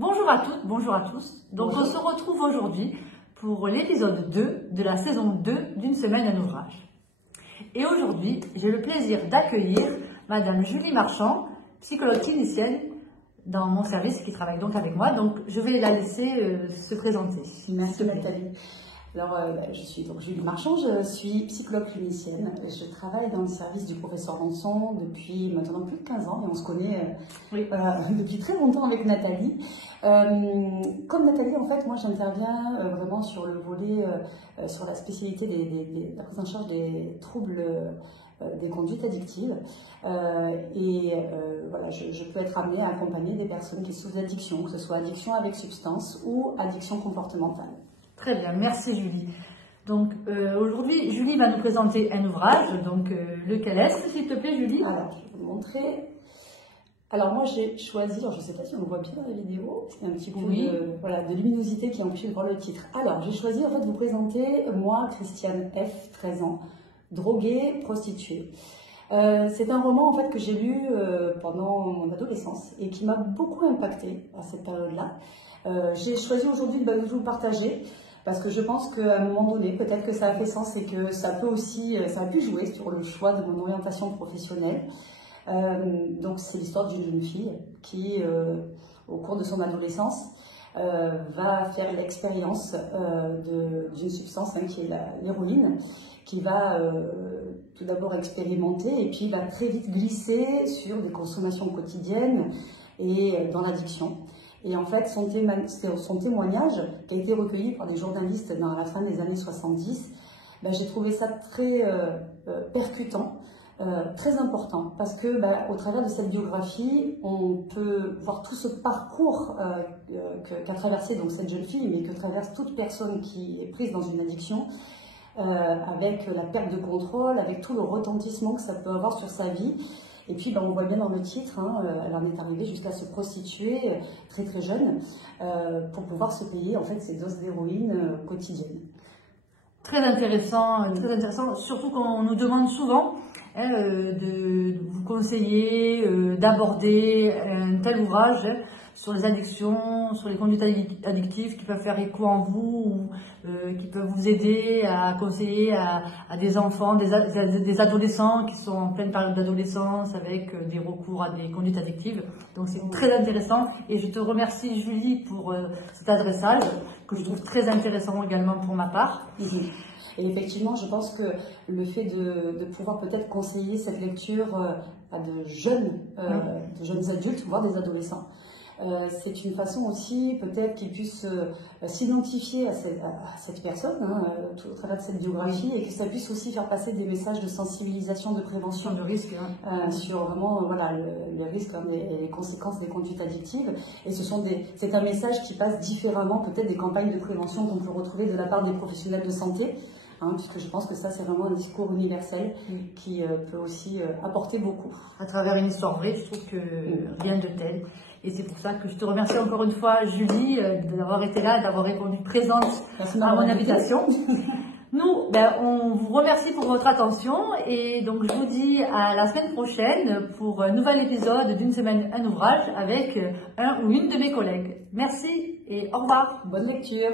Bonjour à toutes, bonjour à tous. Donc Bonjour. on se retrouve aujourd'hui pour l'épisode 2 de la saison 2 d'une semaine un ouvrage. Et aujourd'hui, j'ai le plaisir d'accueillir Madame Julie Marchand, psychologue clinicienne dans mon service qui travaille donc avec moi. Donc je vais la laisser se présenter. Merci Nathalie. Alors, je suis donc Julie Marchand, je suis psychologue clinicienne. Je travaille dans le service du professeur Lançon depuis maintenant plus de 15 ans et on se connaît depuis très longtemps avec Nathalie. Comme Nathalie, en fait, moi j'interviens vraiment sur le volet, sur la spécialité de la prise en charge des troubles des conduites addictives. Voilà, je peux être amenée à accompagner des personnes qui souffrent d'addiction, que ce soit addiction avec substance ou addiction comportementale. Très bien, merci Julie. Donc aujourd'hui, Julie va nous présenter un ouvrage. Donc lequel est-ce, s'il te plaît, Julie? Alors, je vais vous montrer. Alors moi, j'ai choisi, alors, je ne sais pas si on le voit bien dans la vidéo, il y a un petit peu de luminosité qui empêche de voir le titre. Alors, j'ai choisi en fait de vous présenter, moi, Christiane F, 13 ans, droguée, prostituée. C'est un roman en fait que j'ai lu pendant mon adolescence et qui m'a beaucoup impactée à cette période-là. J'ai choisi aujourd'hui de vous le partager parce que je pense qu'à un moment donné, peut-être que ça a fait sens et que ça peut aussi, ça a pu jouer sur le choix de mon orientation professionnelle. Donc c'est l'histoire d'une jeune fille qui, au cours de son adolescence, va faire l'expérience d'une substance qui est l'héroïne, qui va tout d'abord expérimenter et puis va très vite glisser sur des consommations quotidiennes et dans l'addiction. Et en fait, son témoignage, qui a été recueilli par des journalistes dans la fin des années 70, j'ai trouvé ça très percutant, très important, parce que au travers de cette biographie, on peut voir tout ce parcours qu'a traversé donc cette jeune fille, mais que traverse toute personne qui est prise dans une addiction, avec la perte de contrôle, avec tout le retentissement que ça peut avoir sur sa vie. Et puis on voit bien dans le titre, elle en est arrivée jusqu'à se prostituer très très jeune pour pouvoir se payer en fait ses doses d'héroïne quotidiennes. Très intéressant, surtout qu'on nous demande souvent de vous conseiller, d'aborder un tel ouvrage sur les addictions, sur les conduites addictives qui peuvent faire écho en vous, ou qui peuvent vous aider à conseiller à des enfants, des adolescents qui sont en pleine période d'adolescence avec des recours à des conduites addictives. Donc c'est très intéressant et je te remercie Julie pour cet adressage que je trouve très intéressant également pour ma part. Et effectivement, je pense que le fait de pouvoir peut-être conseiller cette lecture à de jeunes adultes, voire des adolescents, c'est une façon aussi peut-être qu'ils puissent s'identifier à cette personne au travers de cette biographie et que ça puisse aussi faire passer des messages de sensibilisation, de prévention de risque, sur vraiment les risques et les conséquences des conduites addictives. Et c'est un message qui passe différemment peut-être des campagnes de prévention qu'on peut retrouver de la part des professionnels de santé. Puisque je pense que ça, c'est vraiment un discours universel qui peut aussi apporter beaucoup. À travers une histoire vraie, je trouve que rien de tel. Et c'est pour ça que je te remercie encore une fois, Julie, d'avoir été là, d'avoir répondu présente à mon invitation. Nous, on vous remercie pour votre attention et donc je vous dis à la semaine prochaine pour un nouvel épisode d'une semaine, un ouvrage avec un ou une de mes collègues. Merci et au revoir. Bonne lecture.